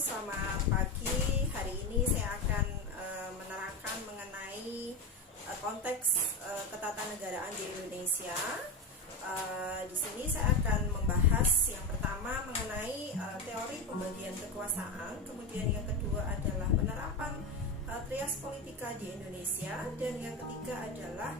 selamat pagi. Hari ini saya akan menerangkan mengenai konteks ketatanegaraan di Indonesia. Di sini saya akan membahas yang pertama mengenai teori pembagian kekuasaan, kemudian yang kedua adalah penerapan trias politika di Indonesia, dan yang ketiga adalah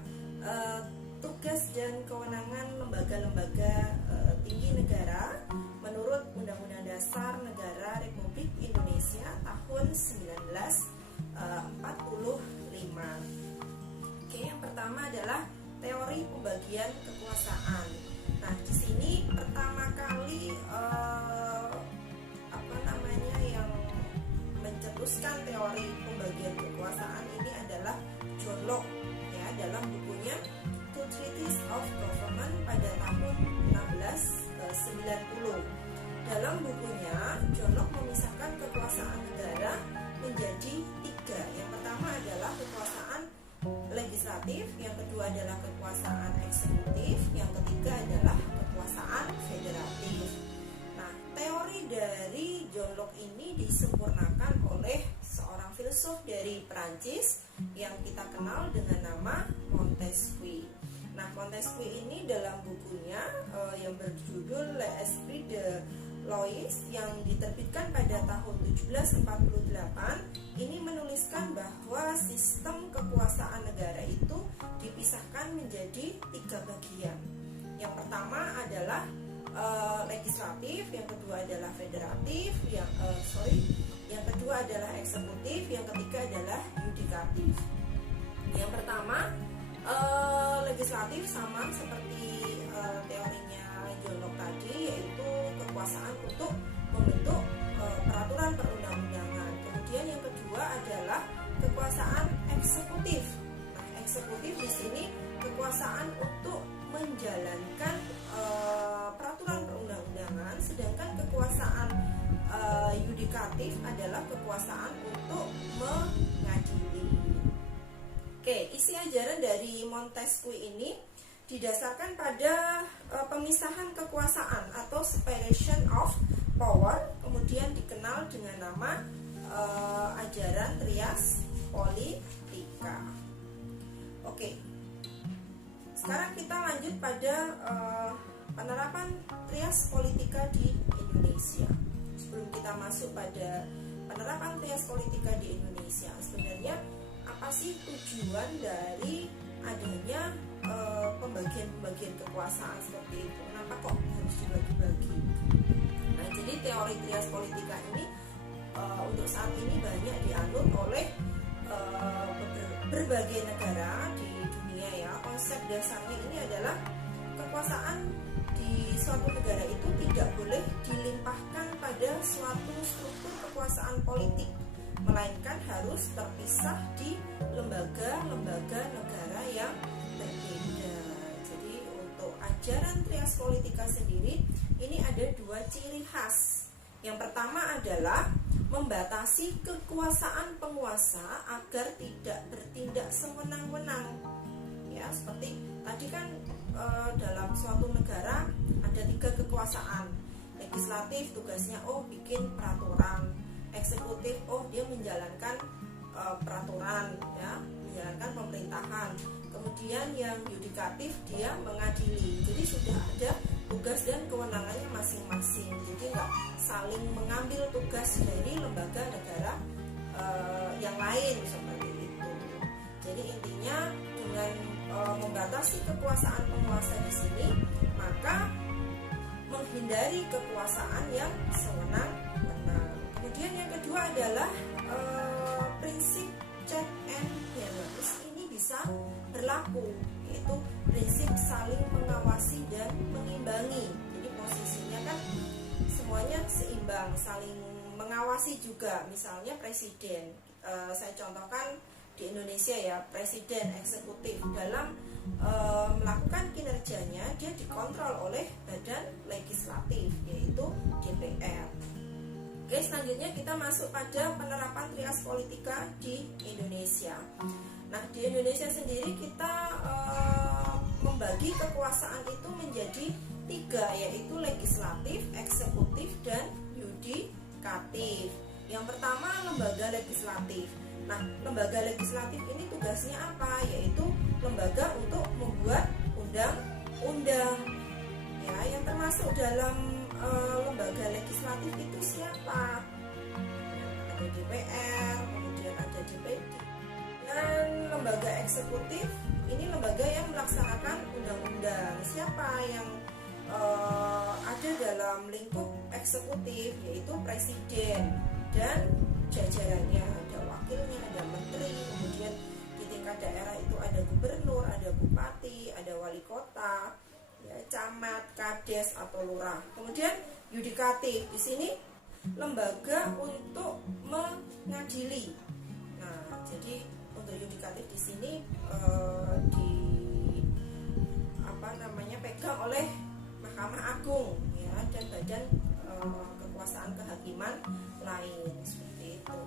tugas dan kewenangan lembaga-lembaga tinggi negara menurut Undang-Undang Dasar Negara Republik Indonesia tahun 1945. Oke, yang pertama adalah teori pembagian kekuasaan. Nah, di sini pertama kali yang mencetuskan teori pembagian kekuasaan ini adalah John Locke, ya, dalam bukunya Two Treatises of Government pada tahun 1690. Dalam bukunya, John Locke memisahkan kekuasaan negara menjadi tiga. Yang pertama adalah kekuasaan legislatif, yang kedua adalah kekuasaan eksekutif, yang ketiga adalah kekuasaan federatif. Nah, teori dari John Locke ini disempurnakan oleh seorang filsuf dari Perancis yang kita kenal dengan nama Montesquieu. Nah, Montesquieu ini dalam bukunya yang berjudul L'Esprit de Lois yang diterbitkan pada tahun 1748 ini menuliskan bahwa sistem kekuasaan negara itu dipisahkan menjadi tiga bagian. Yang pertama adalah legislatif, yang kedua adalah federatif, yang kedua adalah eksekutif, yang ketiga adalah yudikatif. Yang pertama legislatif sama seperti teorinya John Locke tadi, yaitu kekuasaan untuk membentuk peraturan perundang-undangan. Kemudian yang kedua adalah kekuasaan eksekutif. Nah, eksekutif di sini kekuasaan untuk menjalankan peraturan perundang-undangan, sedangkan kekuasaan yudikatif adalah kekuasaan untuk mengadili. Oke, isi ajaran dari Montesquieu ini didasarkan pada pemisahan kekuasaan atau separation of power, kemudian dikenal dengan nama ajaran trias politika. Oke, sekarang kita lanjut pada penerapan trias politika di Indonesia. Sebelum kita masuk pada penerapan trias politika di Indonesia, sebenarnya apa sih tujuan dari adanya pembagian kekuasaan seperti itu? Kenapa kok harus dibagi-bagi? Nah, jadi teori trias politika ini untuk saat ini banyak dianut oleh berbagai negara di dunia, ya. Konsep dasarnya ini adalah kekuasaan di suatu negara itu tidak boleh dilimpahkan pada suatu struktur kekuasaan politik, melainkan harus terpisah di lembaga-lembaga negara yang berbeda. Jadi untuk ajaran trias politika sendiri ini ada dua ciri khas. Yang pertama adalah membatasi kekuasaan penguasa agar tidak bertindak sewenang-wenang. Ya, seperti tadi kan dalam suatu negara ada tiga kekuasaan. Legislatif tugasnya bikin peraturan, eksekutif dia menjalankan peraturan, ya, menjalankan pemerintahan. Kemudian yang yudikatif dia mengadili. Jadi sudah ada tugas dan kewenangannya masing-masing. Jadi nggak saling mengambil tugas dari lembaga negara yang lain seperti itu. Jadi intinya dengan membatasi kekuasaan penguasa di sini, maka menghindari kekuasaan yang sewenang-wenang. Kemudian yang kedua adalah prinsip check and balance ini bisa berlaku, yaitu prinsip saling mengawasi dan mengimbangi. Jadi posisinya kan semuanya seimbang, saling mengawasi juga. Misalnya presiden, saya contohkan di Indonesia, ya, presiden eksekutif dalam melakukan kinerjanya dia dikontrol oleh badan legislatif, yaitu DPR. Oke, selanjutnya kita masuk pada penerapan trias politika di Indonesia. Nah, di Indonesia sendiri kita membagi kekuasaan itu menjadi tiga, yaitu legislatif, eksekutif, dan yudikatif. Yang pertama, lembaga legislatif. Nah, lembaga legislatif ini tugasnya apa? Yaitu lembaga untuk membuat undang-undang. Ya, yang termasuk dalam lembaga legislatif itu siapa? Ada DPR, kemudian ada DPD. Dan lembaga eksekutif ini lembaga yang melaksanakan undang-undang. Siapa yang ada dalam lingkup eksekutif? Yaitu presiden dan jajarannya, ada wakilnya, ada menteri, kemudian di tingkat daerah itu ada gubernur, ada bupati, ada wali kota, ya, camat, kades atau lurah. Kemudian yudikatif, di sini lembaga untuk mengadili. Nah, jadi untuk yudikatif di sini pegang oleh Mahkamah Agung, ya, dan badan kekuasaan kehakiman lain, seperti itu.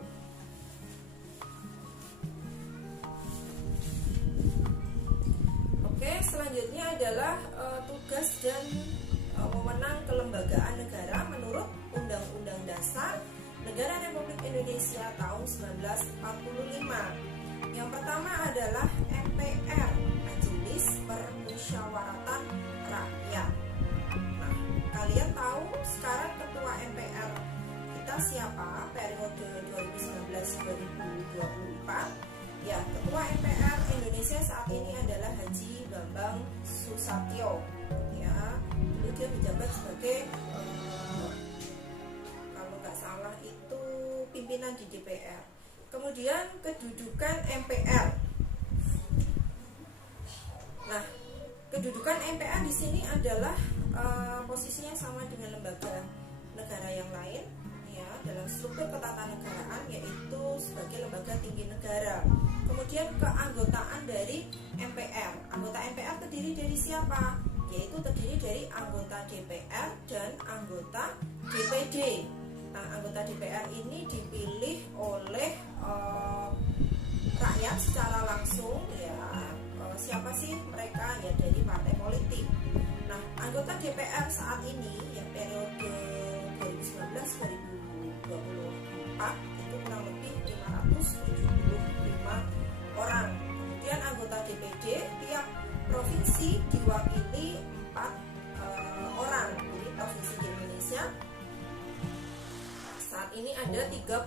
Oke, selanjutnya adalah tugas dan wewenang kelembagaan negara menurut Undang-Undang Dasar Negara Republik Indonesia tahun 1945. Yang pertama adalah MPR, Majelis Permusyawaratan Rakyat. Nah, kalian tahu sekarang ketua MPR kita siapa periode 2019-2024? Ya, ketua MPR Indonesia saat ini adalah Haji Bambang Susatyo. Ya, dulu dia menjabat sebagai kalau nggak salah itu pimpinan di DPR. Kemudian kedudukan MPR. Nah, kedudukan MPR di sini adalah posisinya sama dengan lembaga negara yang lain, ya, dalam struktur ketatanegaraan, yaitu sebagai lembaga tinggi negara. Kemudian keanggotaan dari MPR. Anggota MPR terdiri dari siapa? Yaitu terdiri dari anggota DPR dan anggota DPD. Nah, anggota DPR ini dipilih oleh rakyat secara langsung, ya. Siapa sih mereka? Ya, dari partai politik. Nah, anggota DPR saat ini, ya, periode 2019-2024 itu kurang lebih 575 orang. Kemudian anggota DPD tiap provinsi diwakili 4 orang. Jadi provinsi di Indonesia saat ini ada 34,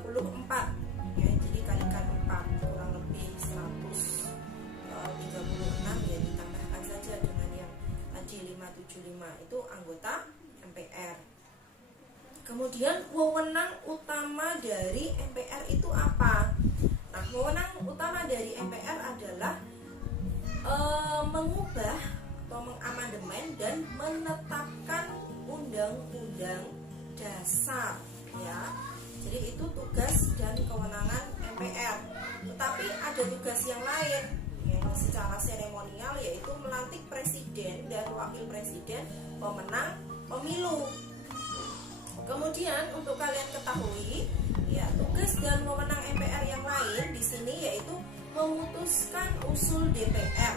ya, jadi kalikan 4, kurang lebih 136, ya, ditambahkan saja dengan yang tadi 575 itu anggota MPR. Kemudian wewenang utama dari MPR itu apa? Nah, wewenang utama dari MPR adalah mengubah atau mengamandemen dan menetapkan undang-undang dasar, ya. Jadi itu tugas dan kewenangan MPR. Tetapi ada tugas yang lain, yang secara seremonial, yaitu melantik presiden dan wakil presiden pemenang pemilu. Kemudian untuk kalian ketahui, ya, tugas dan wewenang MPR yang lain di sini yaitu memutuskan usul DPR.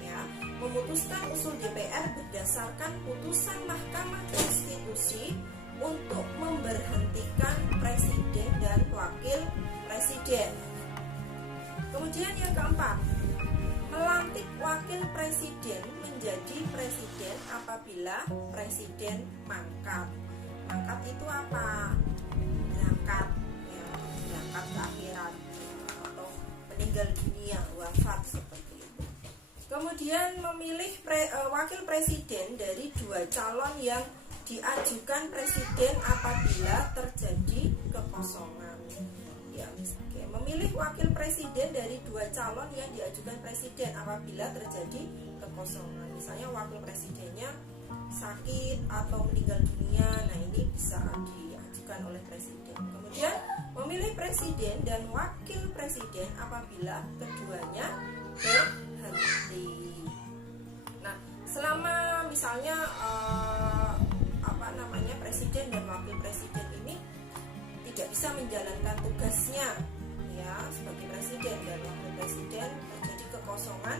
Ya, memutuskan usul DPR berdasarkan putusan Mahkamah Konstitusi untuk memberhentikan presiden dan wakil presiden. Kemudian yang keempat, melantik wakil presiden menjadi presiden apabila presiden mangkat. Mangkat itu apa? Berangkat, ya, berangkat ke akhirat, atau meninggal dunia, wafat, seperti itu. Kemudian memilih wakil presiden dari 2 calon yang diajukan presiden apabila terjadi kekosongan. Ya, memilih wakil presiden dari 2 calon yang diajukan presiden apabila terjadi kekosongan. Misalnya wakil presidennya sakit atau meninggal dunia, nah ini bisa diajukan oleh presiden. Kemudian memilih presiden dan wakil presiden apabila keduanya berhenti. Nah, selama misalnya presiden dan wakil presiden ini tidak bisa menjalankan tugasnya, ya, sebagai presiden dan wakil presiden, terjadi kekosongan,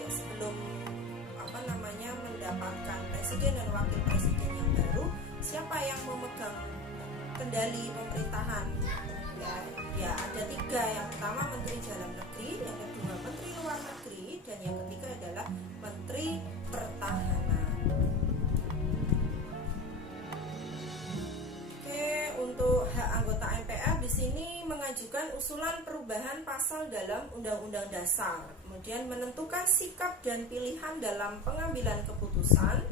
ya, sebelum mendapatkan presiden dan wakil presiden yang baru, siapa yang memegang kendali pemerintahan. Ya ada 3, yang pertama Menteri Dalam Negeri, yang kedua Menteri Luar Negeri, dan yang ketiga adalah Menteri Pertahanan. Oke, untuk hak anggota MPR di sini mengajukan usulan perubahan pasal dalam Undang-Undang Dasar, kemudian menentukan sikap dan pilihan dalam pengambilan keputusan,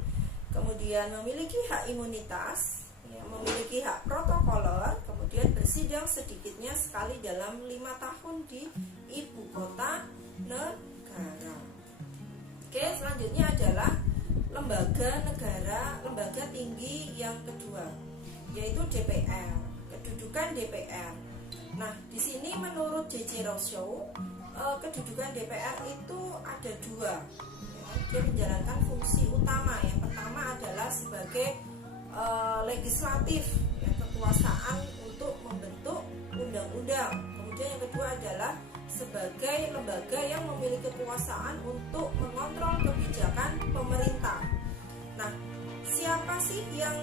kemudian memiliki hak imunitas, memiliki hak protokoler, kemudian bersidang sedikitnya sekali dalam 5 tahun di ibu kota negara. Oke, selanjutnya adalah lembaga negara, lembaga tinggi yang kedua, yaitu DPR, kedudukan DPR. Nah, di sini menurut J.J. Rousseau, kedudukan DPR itu ada 2. Dia menjalankan fungsi utama. Yang pertama adalah sebagai legislatif, kekuasaan untuk membentuk undang-undang. Kemudian yang kedua adalah sebagai lembaga yang memiliki kekuasaan untuk mengontrol kebijakan pemerintah. Nah, siapa sih yang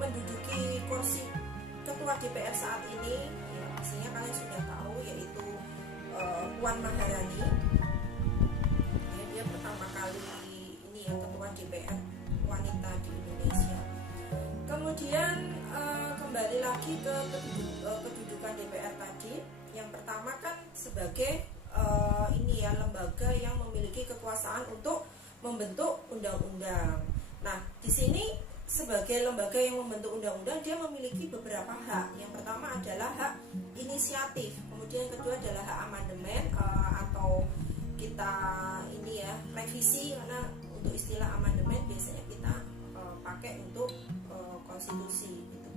menduduki kursi ketua DPR saat ini? Ya, pastinya kalian sudah tahu, yaitu Puan Maharani. Ya, dia pertama kali ini ya ketua DPR wanita di Indonesia. Kemudian kembali lagi ke kedudukan DPR tadi. Yang pertama kan sebagai ini ya lembaga yang memiliki kekuasaan untuk membentuk undang-undang. Nah, di sini sebagai lembaga yang membentuk undang-undang, dia memiliki beberapa hak. Yang pertama adalah hak inisiatif, kemudian yang kedua adalah hak amandemen atau kita ini ya revisi, karena untuk istilah amandemen biasanya kita pakai untuk konstitusi gitu.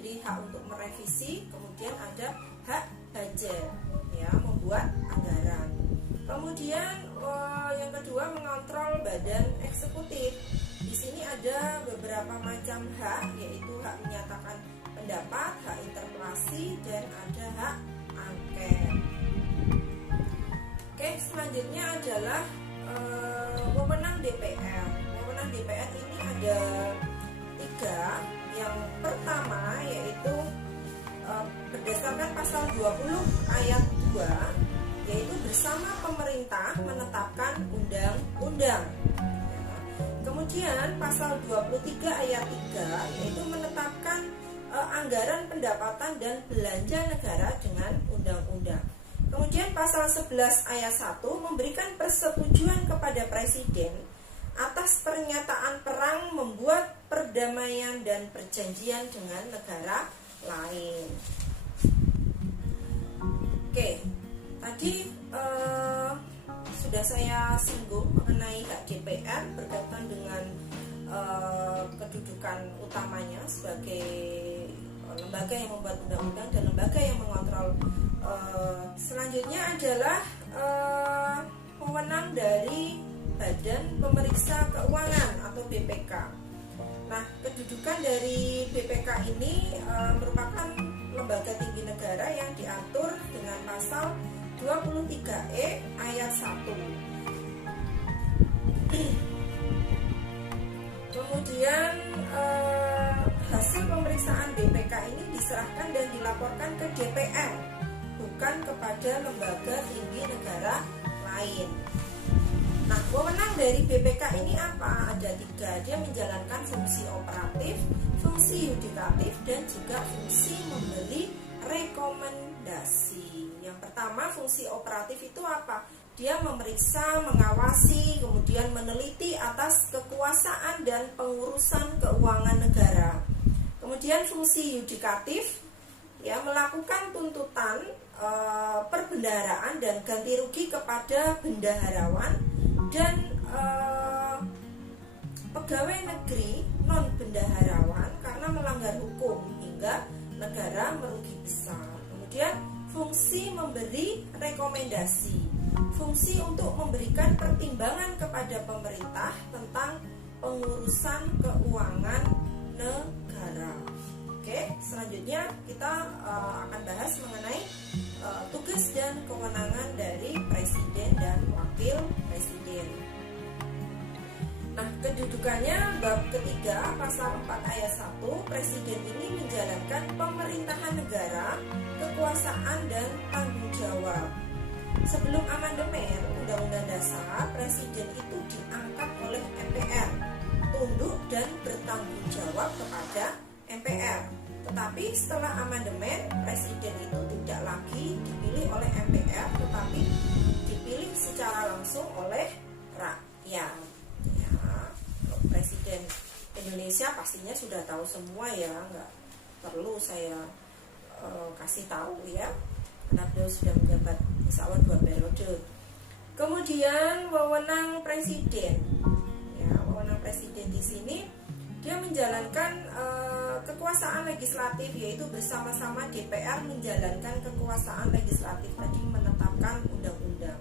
Jadi hak untuk merevisi, kemudian ada hak budget ya, membuat anggaran. Kemudian yang kedua mengontrol badan eksekutif. Di sini ada beberapa macam hak, yaitu hak menyatakan pendapat, hak interpelasi, dan ada hak angket. Oke, selanjutnya adalah wewenang DPR. Wewenang DPR ini ada 3. Yang pertama yaitu berdasarkan pasal 20 ayat 2, yaitu bersama pemerintah menetapkan undang-undang. Kemudian pasal 23 ayat 3 yaitu menetapkan anggaran pendapatan dan belanja negara dengan undang-undang. Kemudian pasal 11 ayat 1 memberikan persetujuan kepada presiden atas pernyataan perang, membuat perdamaian dan perjanjian dengan negara lain. Oke, tadi sudah saya singgung mengenai hak DPR berkaitan dengan kedudukan utamanya sebagai lembaga yang membuat undang-undang dan lembaga yang mengontrol. Selanjutnya adalah wewenang dari Badan Pemeriksa Keuangan atau BPK. Nah, kedudukan dari BPK ini merupakan lembaga tinggi negara yang diatur dengan pasal 23E ayat 1. Kemudian hasil pemeriksaan BPK ini diserahkan dan dilaporkan ke DPR, bukan kepada lembaga tinggi negara lain. Nah, wewenang dari BPK ini apa? Ada 3. Dia menjalankan fungsi operatif, fungsi yudikatif, dan juga fungsi memberi rekomendasi. Yang pertama, fungsi operatif itu apa? Dia memeriksa, mengawasi, kemudian meneliti atas kekuasaan dan pengurusan keuangan negara. Kemudian fungsi yudikatif, ya, melakukan tuntutan, perbendaharaan dan ganti rugi kepada bendaharawan dan pegawai negeri non bendaharawan karena melanggar hukum hingga negara merugi besar. Kemudian fungsi memberi rekomendasi, fungsi untuk memberikan pertimbangan kepada pemerintah tentang pengurusan keuangan negara. Oke, selanjutnya kita akan bahas mengenai tugas dan kewenangan dari presiden dan wakil presiden. Nah, Kedudukannya bab ketiga pasal 4 ayat 1, presiden ini menjalankan pemerintahan negara, kekuasaan dan tanggung jawab. Sebelum amandemen Undang-Undang Dasar, presiden itu diangkat oleh MPR, tunduk dan bertanggung jawab kepada MPR. Tetapi setelah amandemen, presiden itu tidak lagi dipilih oleh MPR, tetapi dipilih secara langsung oleh rakyat. Presiden Indonesia pastinya sudah tahu semua ya, nggak perlu saya kasih tahu ya, karena beliau sudah menjabat insya Allah 2 periode. Kemudian wewenang presiden, ya, wewenang presiden di sini dia menjalankan kekuasaan legislatif, yaitu bersama-sama DPR menjalankan kekuasaan legislatif tadi, menetapkan undang-undang,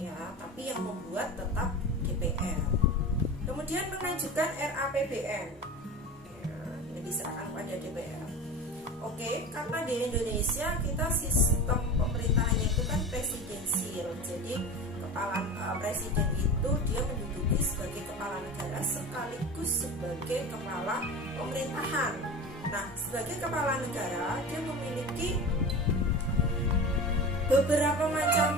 ya, tapi yang membuat tetap DPR. Kemudian mengajukan RAPBN, ya, ini diserahkan pada DPR. Oke, karena di Indonesia kita sistem pemerintahannya itu kan presidensial, jadi kepala presiden itu dia menduduki sebagai kepala negara sekaligus sebagai kepala pemerintahan. Nah, sebagai kepala negara dia memiliki beberapa macam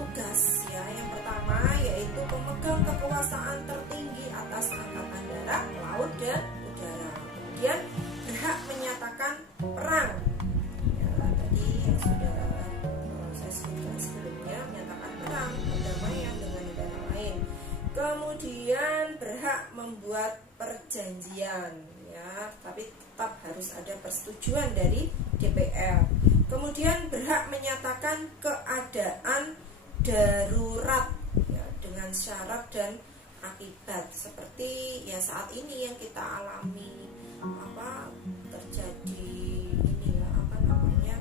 tugas ya. Yang pertama yaitu pemegang kekuasaan tertinggi atas angkatan darat, laut dan udara. Kemudian berhak menyatakan perang. Ya, tadi yang sudah saya sebutkan sebelumnya, menyatakan perang, perdamaian dengan negara lain. Kemudian berhak membuat perjanjian ya, tapi tetap harus ada persetujuan dari DPR. Kemudian berhak menyatakan keadaan darurat ya, dengan syarat dan akibat, seperti ya saat ini yang kita alami, terjadi ini ya,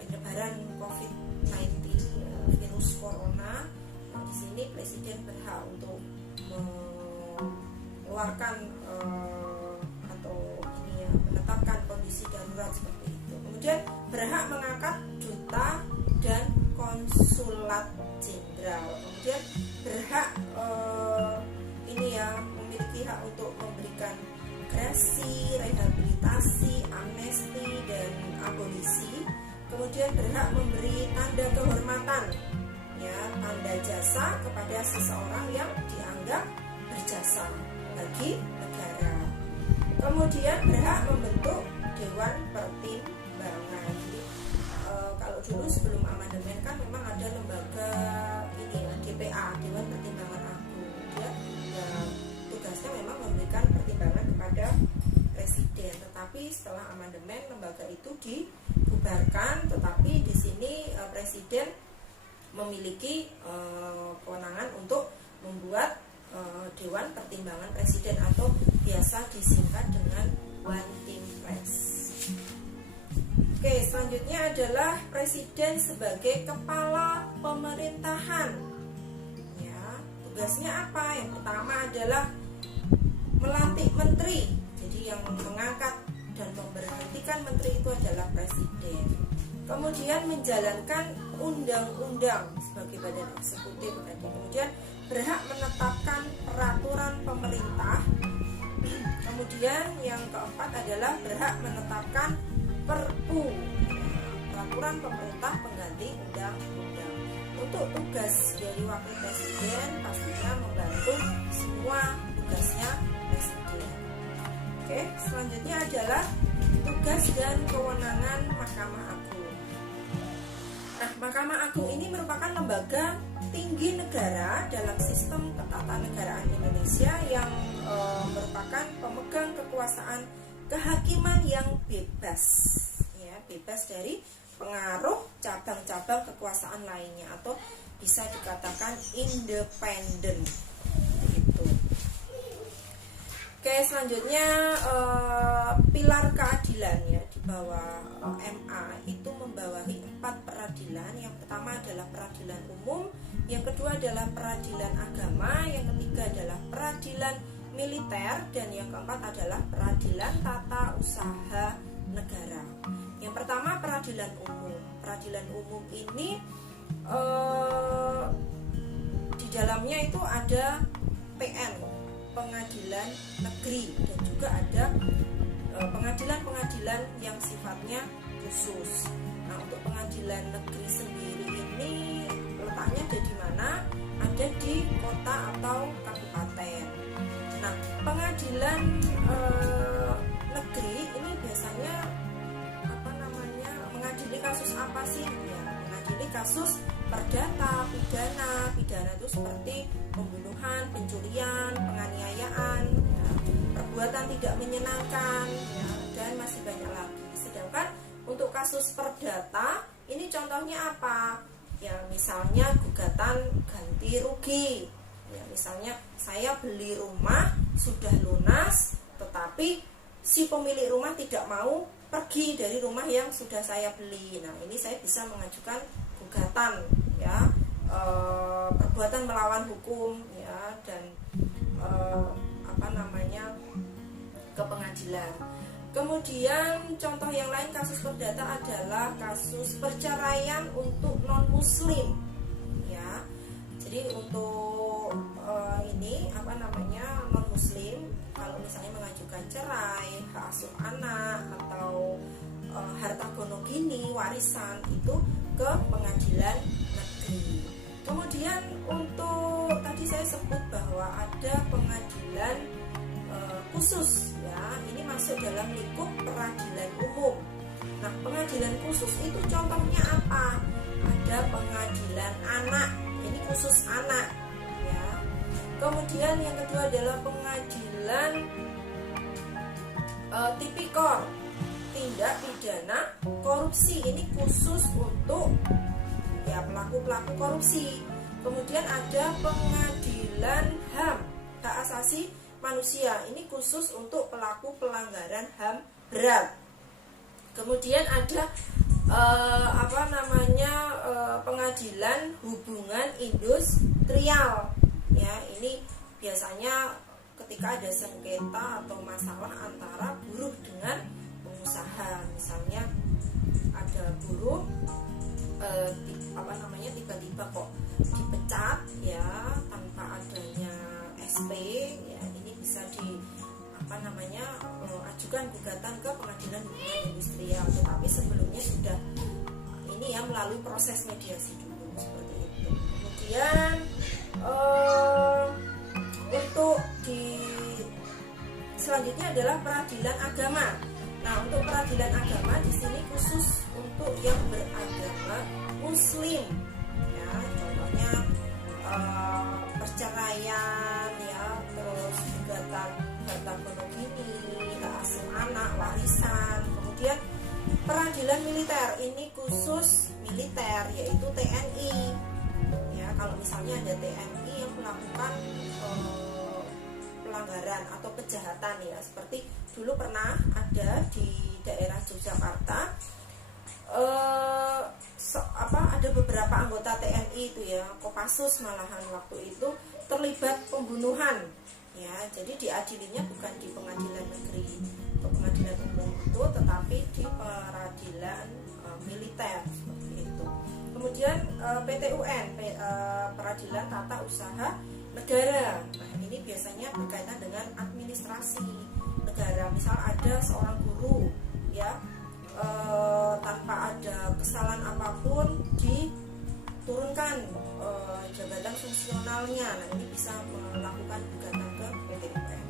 penyebaran COVID-19 ya, virus corona. Nah, di sini presiden berhak untuk mengeluarkan atau ini ya, menetapkan kondisi darurat seperti itu. Kemudian berhak mengangkat duta dan konsulat jenderal. Kemudian berhak ini ya, memiliki hak untuk memberikan grasi, rehabilitasi, amnesti dan abolisi. Kemudian berhak memberi tanda kehormatan ya, tanda jasa kepada seseorang yang dianggap berjasa bagi negara. Kemudian berhak membentuk dewan pertimbangan. Jadi kalau dulu sebelum amandemen kan memang ada lembaga ini ya, DPA, Dewan Pertimbangan Agung. Dia ya, tugasnya memang memberikan pertimbangan kepada presiden. Tetapi setelah amandemen lembaga itu dibubarkan. Tetapi di sini presiden memiliki kewenangan untuk membuat Dewan Pertimbangan Presiden atau biasa disingkat dengan One Team Press. Oke, selanjutnya adalah presiden sebagai kepala pemerintahan. Ya, tugasnya apa? Yang pertama adalah melantik menteri. Jadi yang mengangkat dan memberhentikan menteri itu adalah presiden. Kemudian menjalankan undang-undang sebagai badan eksekutif tadi. Kemudian berhak menetapkan peraturan pemerintah. Kemudian yang keempat adalah berhak menetapkan perpu, peraturan pemerintah pengganti undang-undang. Untuk tugas dari wakil presiden pastinya membantu semua tugasnya presiden. Oke, selanjutnya adalah tugas dan kewenangan Mahkamah Agung. Nah, Mahkamah Agung ini merupakan lembaga tinggi negara dalam sistem ketatanegaraan Indonesia yang merupakan pemegang kekuasaan kehakiman yang bebas, ya, bebas dari pengaruh cabang-cabang kekuasaan lainnya, atau bisa dikatakan independen. Gitu. Oke, selanjutnya pilar keadilan ya, di bawah MA itu membawahi 4 peradilan. Yang pertama adalah peradilan umum, yang kedua adalah peradilan agama, yang ketiga adalah peradilan militer, dan yang keempat adalah peradilan tata usaha negara. Yang pertama peradilan umum. Peradilan umum ini di dalamnya itu ada PN, pengadilan negeri, dan juga ada pengadilan-pengadilan yang sifatnya khusus. Nah, untuk pengadilan negeri sendiri ini letaknya ada di mana? Ada di kota atau kabupaten. Nah, pengadilan negeri ini biasanya mengadili kasus apa sih? Ya, mengadili kasus perdata, pidana itu seperti pembunuhan, pencurian, penganiayaan, ya, perbuatan tidak menyenangkan, ya, dan masih banyak lagi. Sedangkan untuk kasus perdata ini contohnya apa? Ya, misalnya gugatan ganti rugi. Ya, misalnya saya beli rumah sudah lunas, tetapi si pemilik rumah tidak mau pergi dari rumah yang sudah saya beli. Nah, ini saya bisa mengajukan gugatan, ya, perbuatan melawan hukum, ya, dan ke pengadilan. Kemudian contoh yang lain kasus perdata adalah kasus perceraian untuk non muslim, ya. Jadi untuk non muslim kalau misalnya mengajukan cerai, hak asuh anak, atau harta gonogini, warisan, itu ke pengadilan negeri. Kemudian untuk tadi saya sebut bahwa ada pengadilan khusus, ya, ini masuk dalam lingkup peradilan umum. Nah, pengadilan khusus itu contohnya apa? Ada pengadilan anak, ini khusus anak, ya. Kemudian yang kedua adalah pengadilan tipikor, tindak pidana korupsi, ini khusus untuk, ya, pelaku-pelaku korupsi. Kemudian ada pengadilan HAM, hak asasi manusia, ini khusus untuk pelaku pelanggaran HAM berat. Kemudian ada pengadilan hubungan industrial, ya, ini biasanya ketika ada sengketa atau masalah antara buruh dengan pengusaha. Misalnya ada buruh tiba-tiba kok dipecat, ya, tanpa adanya SP, ya, ini bisa ajukan gugatan ke pengadilan hubungan industrial, tetapi sebelumnya sudah melalui proses mediasi dulu, seperti itu. Kemudian untuk selanjutnya adalah peradilan agama. Nah, untuk peradilan agama di sini khusus untuk yang beragama Muslim, ya, contohnya perceraian, ya, terus gugatan harta gonogini, hak asuh anak, warisan. Kemudian peradilan militer, ini khusus militer, yaitu TNI, ya, kalau misalnya ada TNI yang melakukan pelanggaran atau kejahatan, ya, seperti dulu pernah ada di daerah Yogyakarta, ada beberapa anggota TNI itu, ya, Kopassus malahan waktu itu terlibat pembunuhan, ya, jadi diadilinya bukan di pengadilan negeri atau pengadilan umum itu, tetapi di peradilan militer, seperti itu. Kemudian PTUN, peradilan tata usaha negara. Nah, ini biasanya berkaitan dengan administrasi negara. Misal ada seorang guru, ya, tanpa ada kesalahan apapun diturunkan jabatan fungsionalnya. Nah, ini bisa melakukan gugatan ke PTUN.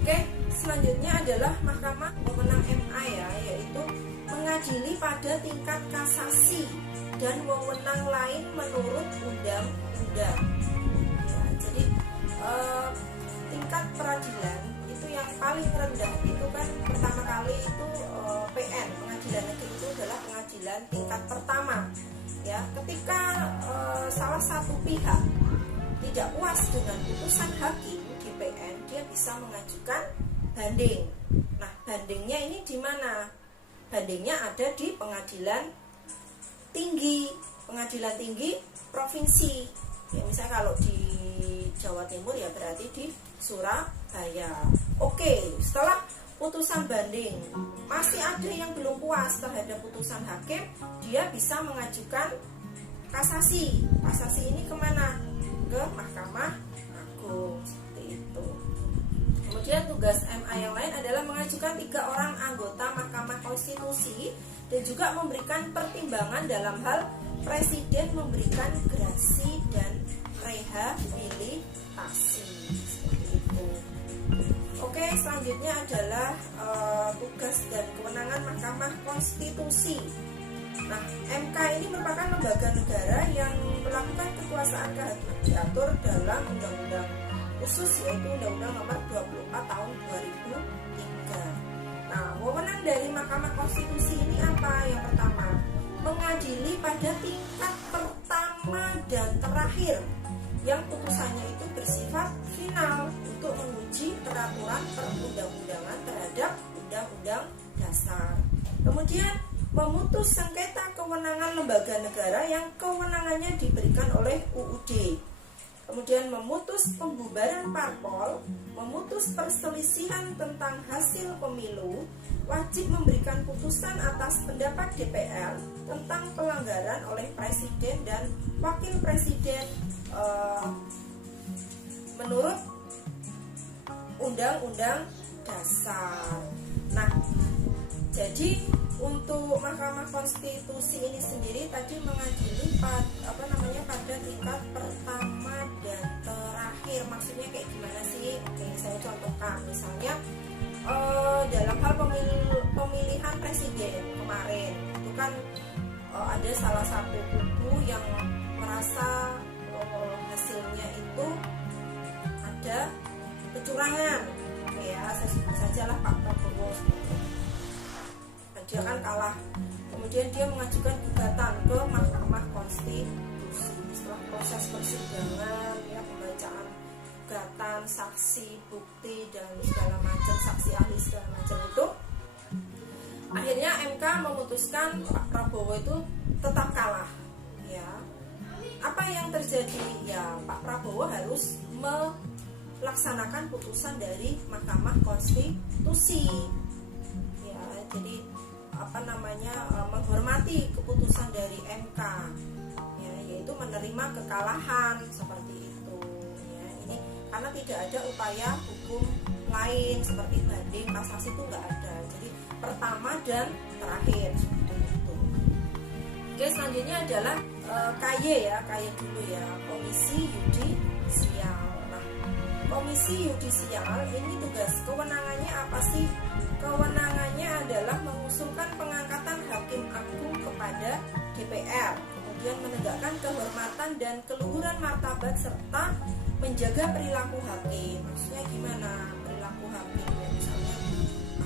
Oke, selanjutnya adalah mahkamah wewenang MA, ya, yaitu mengadili pada tingkat kasasi dan wewenang lain menurut undang-undang. Ya, jadi tingkat peradilan itu yang paling rendah itu kan pertama kali itu PN, pengadilan negeri itu adalah pengadilan tingkat pertama, ya. Ketika salah satu pihak tidak puas dengan putusan hakim di PN, dia bisa mengajukan banding. Nah, bandingnya ini di mana? Bandingnya ada di pengadilan tinggi provinsi. Ya, misalnya kalau di Jawa Timur, ya, berarti di Surabaya. Oke, setelah putusan banding masih ada yang belum puas terhadap putusan hakim, dia bisa mengajukan kasasi. Kasasi ini kemana? Ke Mahkamah Agung. tugas MA yang lain adalah mengajukan 3 orang anggota Mahkamah Konstitusi dan juga memberikan pertimbangan dalam hal Presiden memberikan grasi dan rehabilitasi. Seperti itu. Oke, selanjutnya adalah tugas dan kewenangan Mahkamah Konstitusi. Nah, MK ini merupakan lembaga negara yang melakukan kekuasaan kehakiman diatur dalam undang-undang khusus, yaitu Undang-Undang Nomor 24 Tahun 2003. Nah, wewenang dari Mahkamah Konstitusi ini apa? Yang pertama, mengadili pada tingkat pertama dan terakhir yang putusannya itu bersifat final untuk menguji peraturan perundang-undangan terhadap undang-undang dasar. Kemudian memutus sengketa kewenangan lembaga negara yang kewenangannya diberikan oleh UUD. Kemudian memutus pembubaran parpol, memutus perselisihan tentang hasil pemilu, wajib memberikan putusan atas pendapat DPR tentang pelanggaran oleh Presiden dan Wakil Presiden menurut Undang-Undang Dasar. Nah, jadi untuk Mahkamah Konstitusi ini sendiri tadi mengadili pada tingkat pertama dan terakhir. Maksudnya kayak gimana sih? Oke, saya contohkan. Misalnya dalam hal pemilihan presiden kemarin itu kan ada salah satu kubu yang merasa hasilnya itu ada kecurangan. Oke ya, saya sebut sajalah Pak Prabowo. Dia kan kalah, kemudian dia mengajukan gugatan ke Mahkamah Konstitusi. Setelah proses persidangan, ya, pembacaan gugatan, saksi, bukti dan segala macam, saksi ahli segala macam itu, akhirnya MK memutuskan Pak Prabowo itu tetap kalah. Ya, apa yang terjadi? Ya, Pak Prabowo harus melaksanakan putusan dari Mahkamah Konstitusi. Ya, jadi menghormati keputusan dari MK, ya, yaitu menerima kekalahan seperti itu. Ya, ini karena tidak ada upaya hukum lain seperti banding, kasasi itu nggak ada. Jadi pertama dan terakhir seperti itu. Oke, selanjutnya adalah KY ya, KY dulu ya, Komisi Yudisial. Nah, Komisi Yudisial ini tugas kewenangannya apa sih? Kewenangannya adalah mengusulkan pengangkatan hakim agung kepada DPR, kemudian menegakkan kehormatan dan keluhuran martabat serta menjaga perilaku hakim. Maksudnya gimana perilaku hakim? Misalnya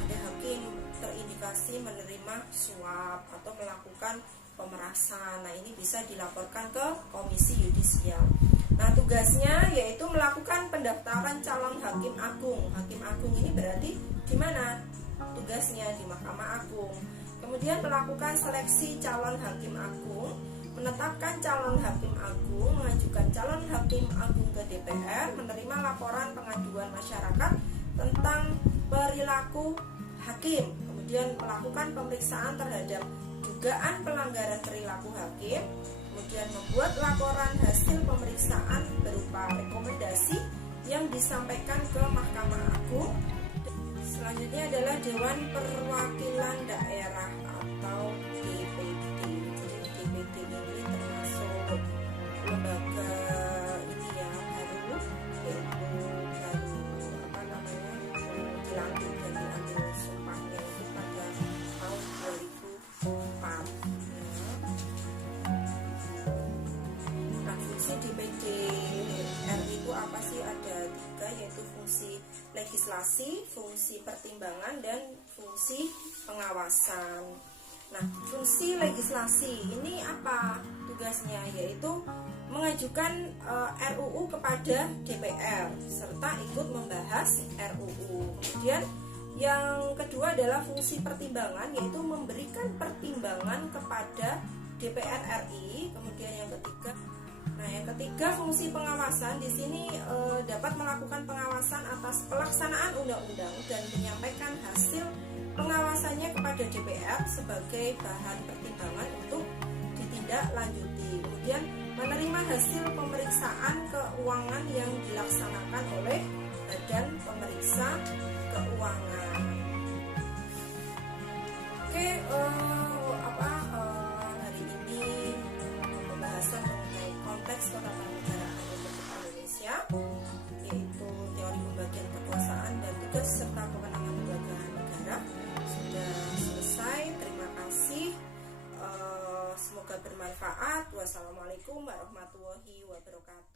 ada hakim terindikasi menerima suap atau melakukan pemerasan. Nah, ini bisa dilaporkan ke Komisi Yudisial. Nah, tugasnya yaitu melakukan pendaftaran calon hakim agung. Hakim agung ini berarti di mana? Tugasnya di Mahkamah Agung. Kemudian melakukan seleksi calon hakim agung, menetapkan calon hakim agung, mengajukan calon hakim agung ke DPR, menerima laporan pengaduan masyarakat tentang perilaku hakim, kemudian melakukan pemeriksaan terhadap dugaan pelanggaran perilaku hakim, kemudian membuat laporan hasil pemeriksaan berupa rekomendasi yang disampaikan ke Mahkamah Agung. Selanjutnya adalah Dewan Perwakilan Daerah atau DPD. Jadi DPD ini termasuk lembaga ini ya baru, yaitu dilantik dan diambil sumpahnya itu pada tahun 2004. Nah, fungsi DPD RI itu apa sih? Ada 3, yaitu fungsi legislasi, fungsi pertimbangan, dan fungsi pengawasan. Nah, fungsi legislasi ini apa tugasnya? Yaitu mengajukan RUU kepada DPR serta ikut membahas RUU. Kemudian yang kedua adalah fungsi pertimbangan, yaitu memberikan pertimbangan kepada DPR RI. Kemudian yang ketiga fungsi pengawasan. Di sini dapat melakukan pengawasan atas pelaksanaan undang-undang dan menyampaikan hasil pengawasannya kepada DPR sebagai bahan pertimbangan untuk ditindaklanjuti. Kemudian menerima hasil pemeriksaan keuangan yang dilaksanakan oleh Badan Pemeriksa Keuangan. Oke, hari ini pembahasan mengenai konteks ketatanegaraan Republik Indonesia, yaitu teori pembagian kekuasaan dan tugas serta kewenangan lembaga negara sudah selesai. Terima kasih. Semoga bermanfaat. Wassalamualaikum warahmatullahi wabarakatuh.